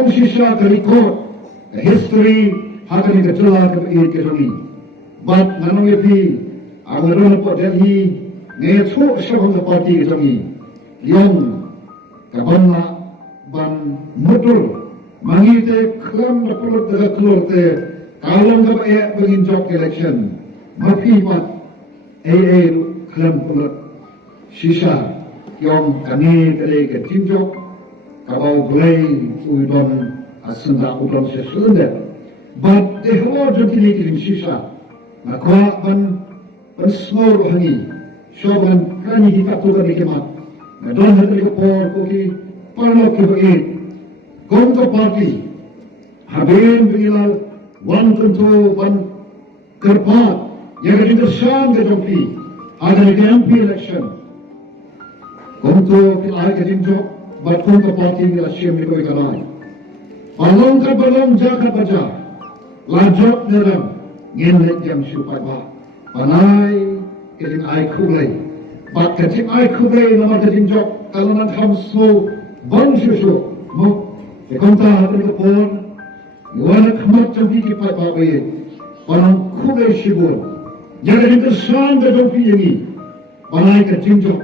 Long Shisha ka record the history hakani ka chula ka ke rongi. But nanong yapi ang ron po Delhi ngay chok shabang ka party ka rongi. Yung kabanla ban mutur mangite klam na pulot daga klor te kalong ka ba bagin job election mapi pat klam pulot Shisha yung kani kare ka tinjok kabau gulay udon asunda udon sesunder. But the whole jokili kirim Shisha nakwa ban small hangi shoban kani kita tu kani kemat ngadon hadri ko por ko ki parlo ki ho Gomto party habin bilal one control one karpat yaga dintersan ke jompi ada ni MP election Gomto kilai ke dinjo but Gomto party ni asyam ni koi kalai balong ka balong jaka baja lajok neram ngin let jam supai ba panai kelin ai khulai but kachim ai khulai nama ke dinjo kalonan ham so bon shushu mo Konta hadri ka por, yuwana khamat champi ki pai pa baye, panang khule shibur, yaga hinta shan ka jompi yengi, panai ka jinjok,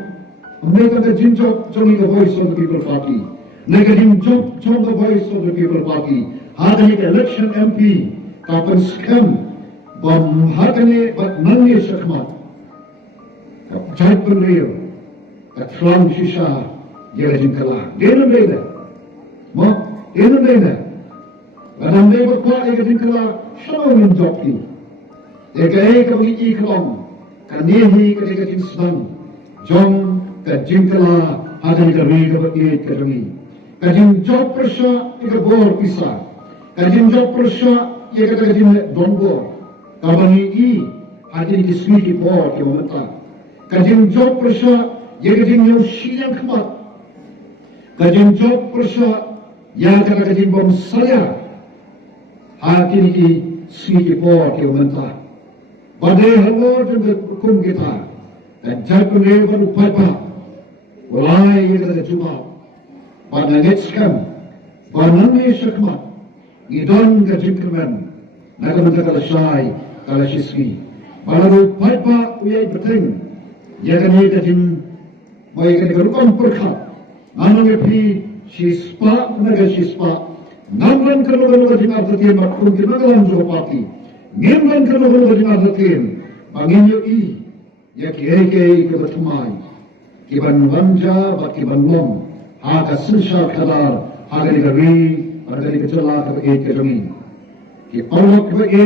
Amerika ka jinjok jongi the voice of the people party, nega jinjok jong the voice of the people party, hadani ka election MP, kapan scam, bam hadani bat nange shakmat, jait pun real, ka tram Shisha, yaga jinkala, denam leda, mo, Eno lena, kadang dia berkuat ega tingkala showing joki. Ega bagi ikhlam, kanehi ega jinsman, jong ka jinkala hadan ega rega bagi kerangi. Kajin job persya ega bor pisa, kajin job persya ega kajin donbor. Kabangi hadin kismi ki bor ki momenta. Kajin job persya ega jin yung silang kemat. Kajin job persya yang kata jimbom saya hati ni sigi por ke mentah badai halor jengke hukum kita dan jakun lewan upai pa walai yang kata cuma pada ngetskam banangi syakmat ngidon ke jengkemen naga mentah kala syai kala shisgi pada upai pa uyai beteng yang kata jim mai kata rukam perkhat anong epi Shispa, naga shispa. Namlan kalau jingar zatin makhluk di nagalam jopati. Ngemlan kalau jingar zatin. Banginyo ya kiai kebetumai. Kiban wanja, bat kiban lom. Haga sensha kadar, haga ni gari, haga ni kecela ke kejangi. Ki pawak ke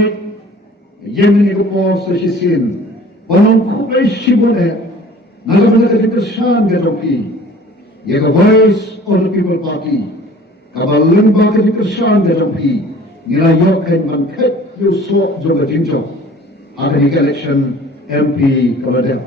yemen ni ko sa shisin. Banong kubai shibone. Naga kesan gadopi. Yaga voice of the people party. Kabalun baka di kersan gadampi. Nirayok kain bangket yu sok joga jinjok. Ada di election MP Kaladel.